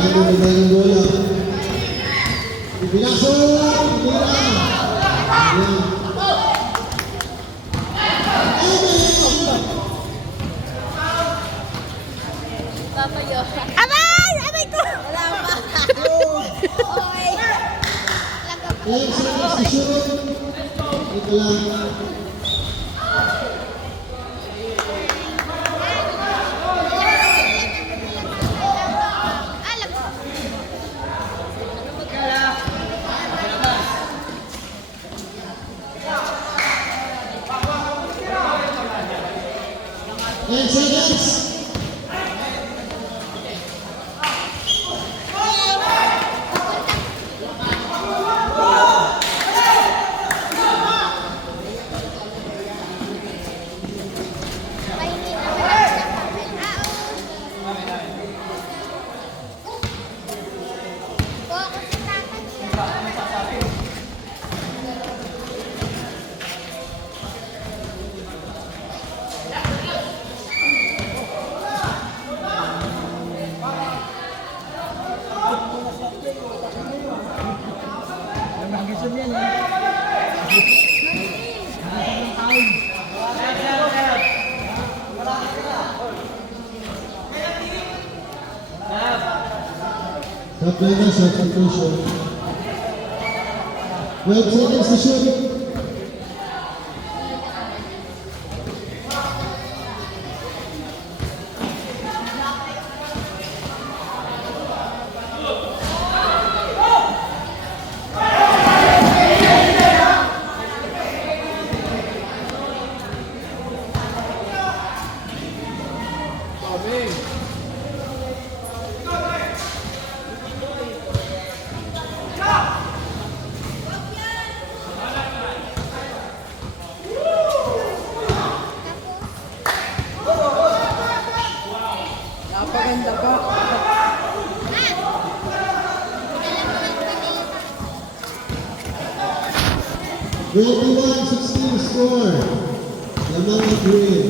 Bago na ng bola. Pinasok! Mira! Ayan. Papayo. Abay! Abay ko! Wala pa. Oy. Ayan, sa shoot. Ito lang. And seconds. Top players are conclusion. 12 seconds to shoot. Napaganda ka. Twenty-one, 16 score. Lamang at Green.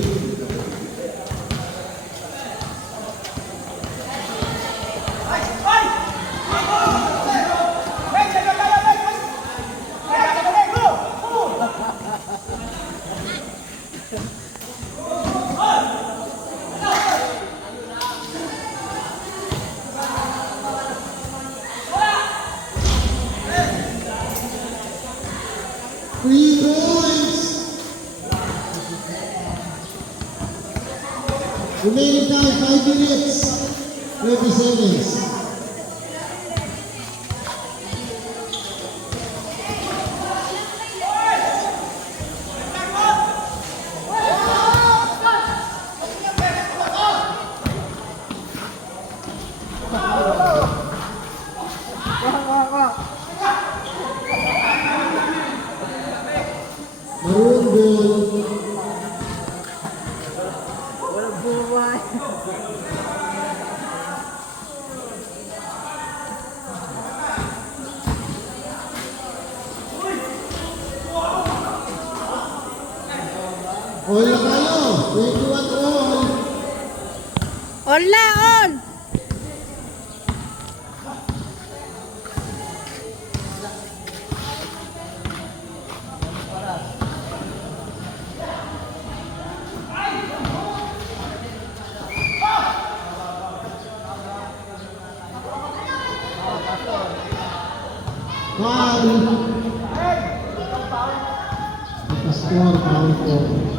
Three points. Remaining time 5 minutes, 30 seconds. Maroon ball. Walang buhay. All na kayo. 21 all. On la, on! Foul. Score, foul 4.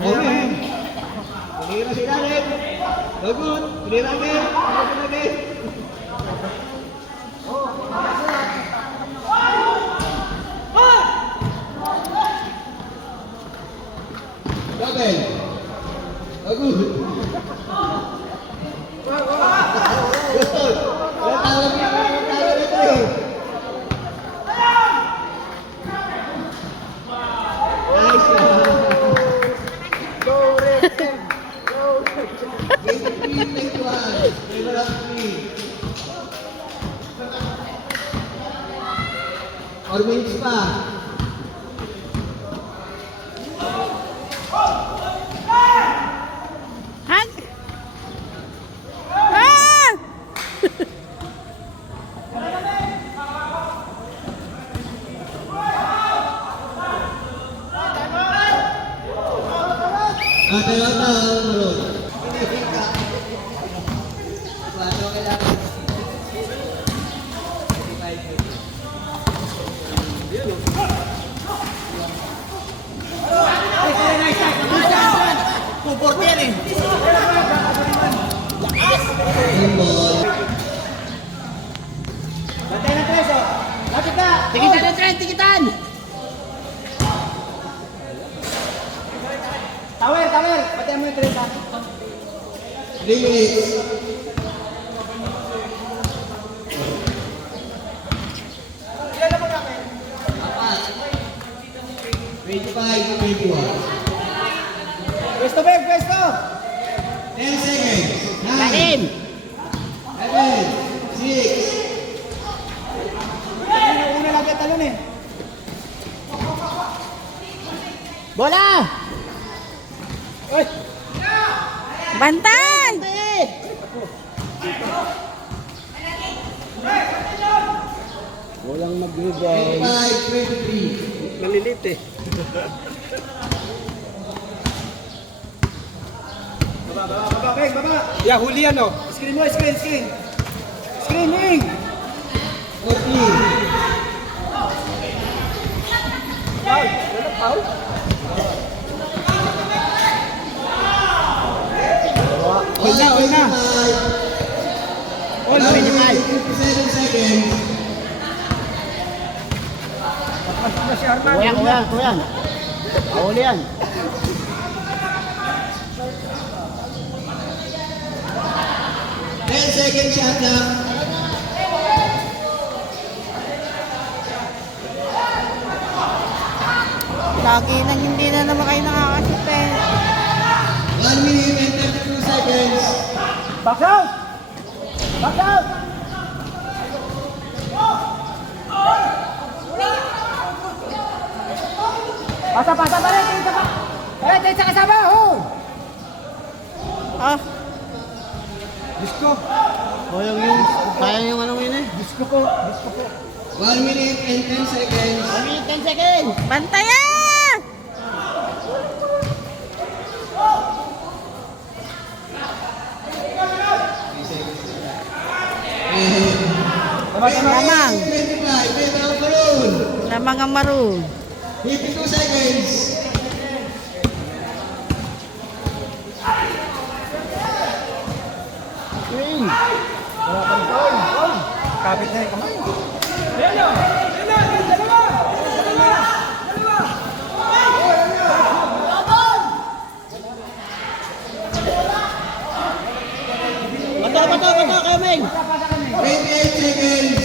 Okay. Tumira si Dalit. Lagun. Tumira lagi. Lagun lagi. Double. Lagun. Betul. Datang lagi. Datang lagi. Nice. Go, Red. Go. Game 3, take 1. Favor of 3. 4 minutes pa. Pelota ang Maroon. Bato kailangan. Puport yan eh. Symbol. Bantay ng tres oh. Lapit ka. Tikitan ng trend, tikitan! Tower, tower. Bantay mo yung tres ha. 3 minutes. Apat. 25-21. Pwesto, Beb, pwesto. 10 seconds. 9, Kalim! 7, 6, Una lang yung talon eh. Bola! Oy! Bantan! Walang mag-rebound. 25-23. Malilit eh. Baba, Beng, baba. Yeah, huli yan oh. Screen mo, screen, screen. Screening! 14. Foul. Wala foul? Hold na, hold na. Hold, 57 seconds. Pasok na si Arman. Kuyan. Ahuli yan. Second shot lang. Lagi nang hindi na naman kayo nakakasip eh. 1 minute and 32 seconds. Box out! Box out! Pasa pa rin! Tingin pa! Tingin sa kasama! Hold! Ah, Disco! sayang yung anong yun eh. Disco po! Disco po! 1 minute and 10 seconds. 10 seconds! Bantayan! Lamang. 25. Pedro Maroon. Lamang ang maroon. 52 seconds. Kapit na yung kamay! Bato, Kameng! 28 seconds.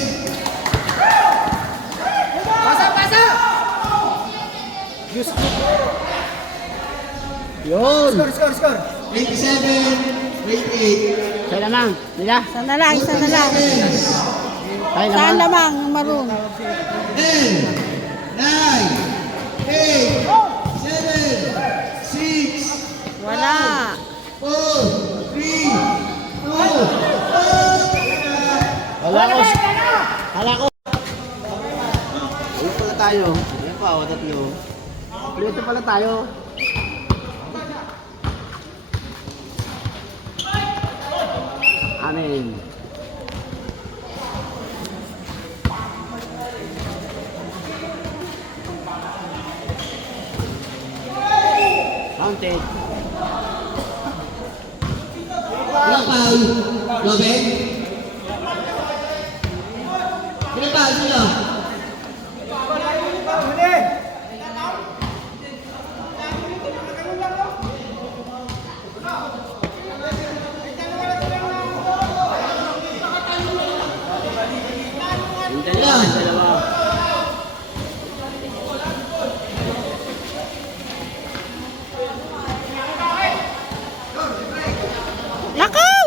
Pasa! Diyos ko! Yun! Score! 27. 28. Sa lamang, nila? Isa na lang. Seconds. Saan lamang ang maroon? 10, 9, 8, 7, 6, Wala. 4, 3, 2, 1. Hala ko. Ulit pala tayo. Ayan pa, tatlo. Ulit pala tayo. Amen. Counted. Wala foul. Robin? Wala foul sila. Dalawa. Lakaw!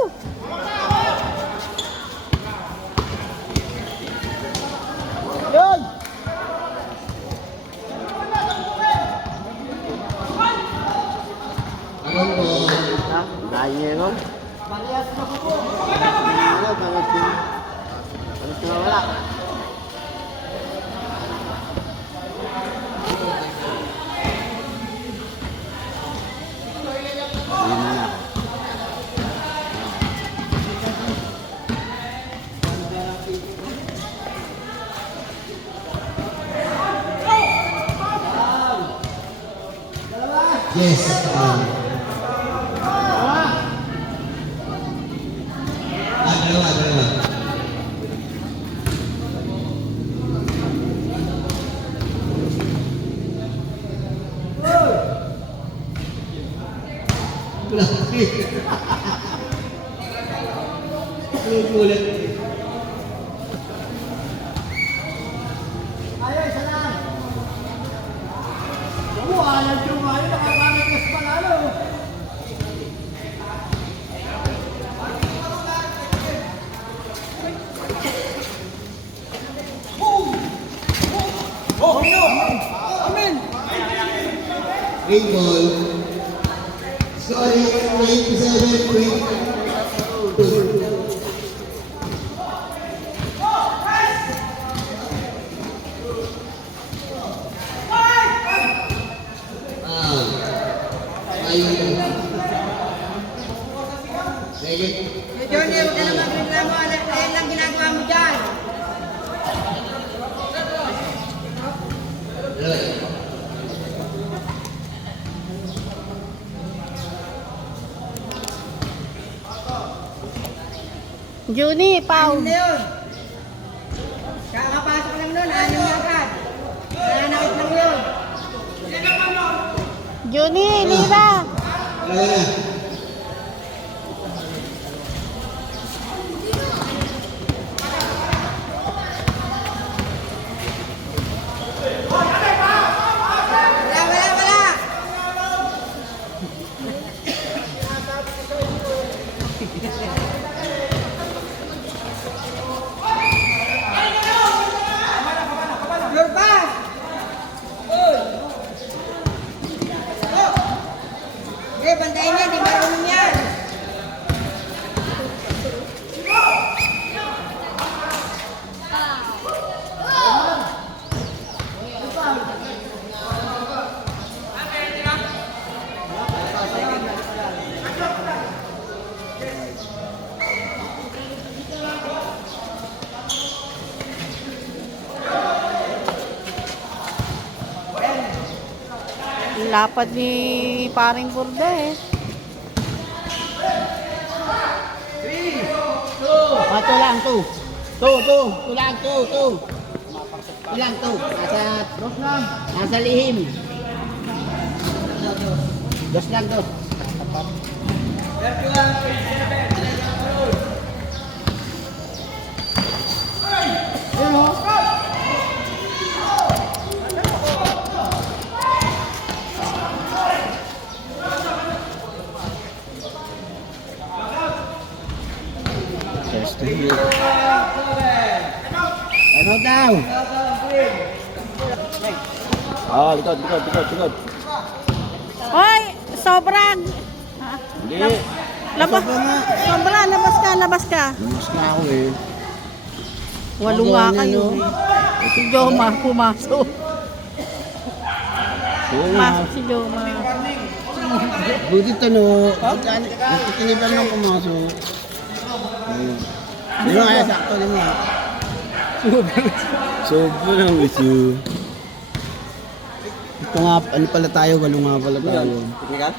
Yun! Ano po? Ha? Dahil yun. Wala, bakit wala? Yes. Dalawa, dalawa. Ulit. Green ball. Sorry, 27 green. Ayun. Sige. Johnny, huwag ka na magreklamo. Ayan lang ginagawa mo dyan. Juni, Pao. Ano yun? Kakapasok lang nun, ano yung agad? Nananakit lang yun. Juni, Lira. Dalawa na. Wala. Your pass. Okay, bantayin niya, di marunong yan. Lapad ni paring Burda eh. Ito lang, to. To lang, to. Ilang to. Nasa lihim. Dos lang, dos. Ano daw? Likod. Hoy, sobrang. Hindi. Labas. Sobra, labas ka. Mas na ako eh. Walo nga kayo. Si Joma, pumasok. Pumasok si Joma. Buti tano. Nakikinipan lang pumasok. Di mo kaya sakto, di mo. Sobrang issue. Ito nga, ano pala tayo, walo nga pala tayo. Teknikal?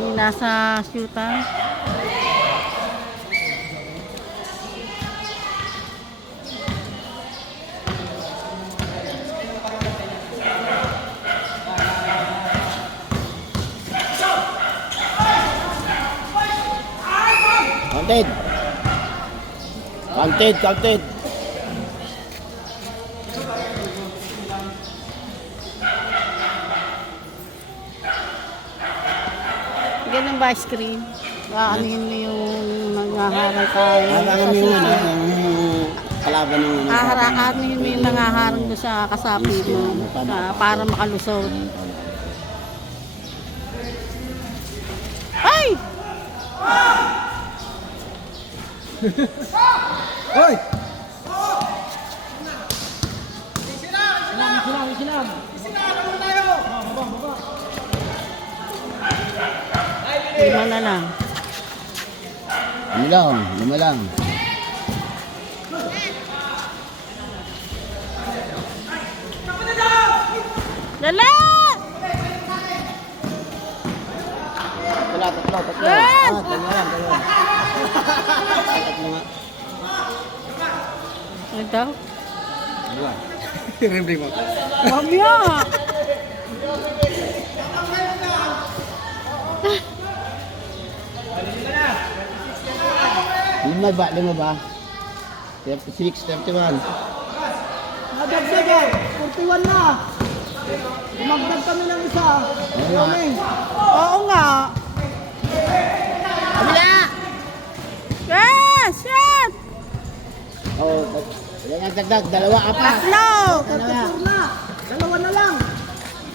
Yung nasa shootan. Counted. Ganun ba screen? Aanihin mo yung nanghaharang tayo. Harangan mo yung kalaban ng Aanihin mo yung nanghaharang doon sa kasapi mo para makalusot. Ay! Hoy! Lima na lang. Lima lang. Dali! Wala, tatlo. Yes! Dalawa yan, dalawa. Tatlo nga. Ano daw? Dalawa. Rim mo. Mamaya! Lima ba? 36, 31. Nadagdag eh. 41 na. Dumagdag kami ng isa. Ayun nga. Oo nga. Kabila! Yes! Yes! Oo, yan ang dagdag. Dalawa, apat. Tatlo! 44 na. Dalawa na lang.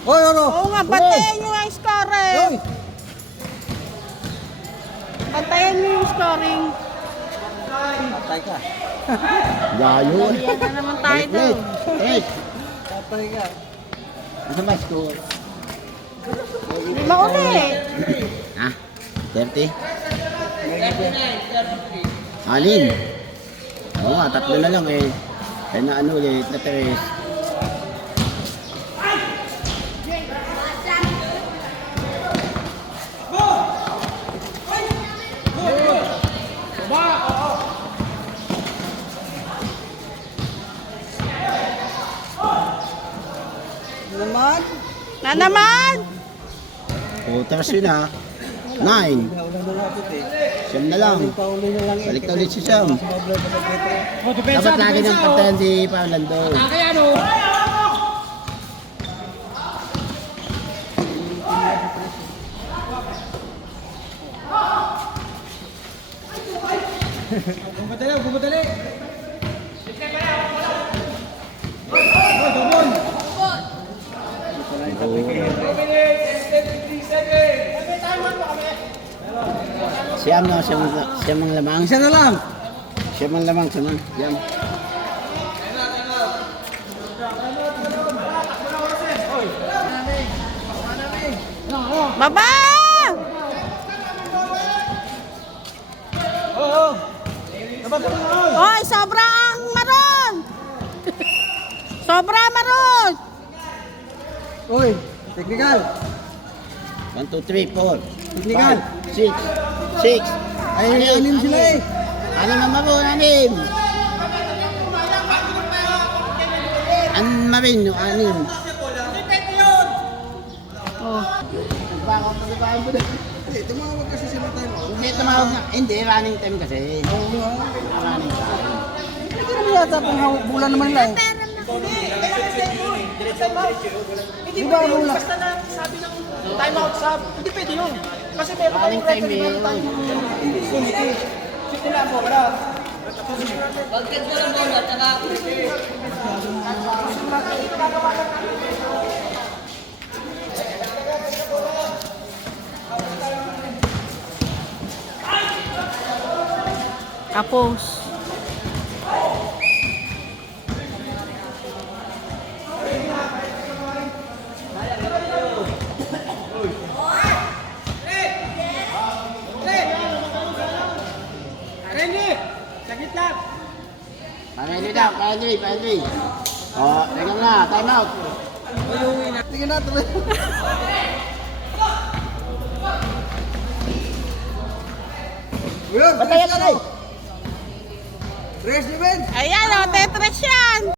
Oo nga, bantayan nyo ang scoring. Bantayan nyo yung scoring. Patay ka. Gayo. Yan na naman tayo doon. Tres. Patay ka. Ano ba score? 5 ulit. Ha? 30? Alin? Oo nga, tatlo na lang eh. Kaya na ano ulit, na tres. Naman. Na naman! O, tres yun ha. 9. Wala na lapit eh. Siyam na lang. Pauli na lang eh. Balik na ulit si Siyam. Sumabla pa sa Petro. Dapat lagi ng pantayan si Paulando. Bumadali. Siyam na, siyam ang lamang. Isa na lang. Siyam ang lamang, siyam. Siyam. Baba! Oo. Dapat na lang. Hoy, sobrang maron! Sobra maron! Uy, technical. 1, 2, 3, 4. Technical. 6. 6. Ay, anim sila eh. Anim ang maroon, anim. Ang marin, yung anim. Oh. Bakit pagkakaan mo na? Hindi, tumawag kasi sila tayo. Hindi, tumawag nga. Hindi, running time kasi. Oo nga. Running time. Hindi ka naman yata pang bulan naman nila eh. Di ba rula? Running time yun. Bagkat mo lang muna, tsaka Tapos. Pahendri. Oh, tingnan na, time out. Tingnan na tuloy. Uy, Batayan ka na eh. Rest naman. Ayan o, Tetris yan!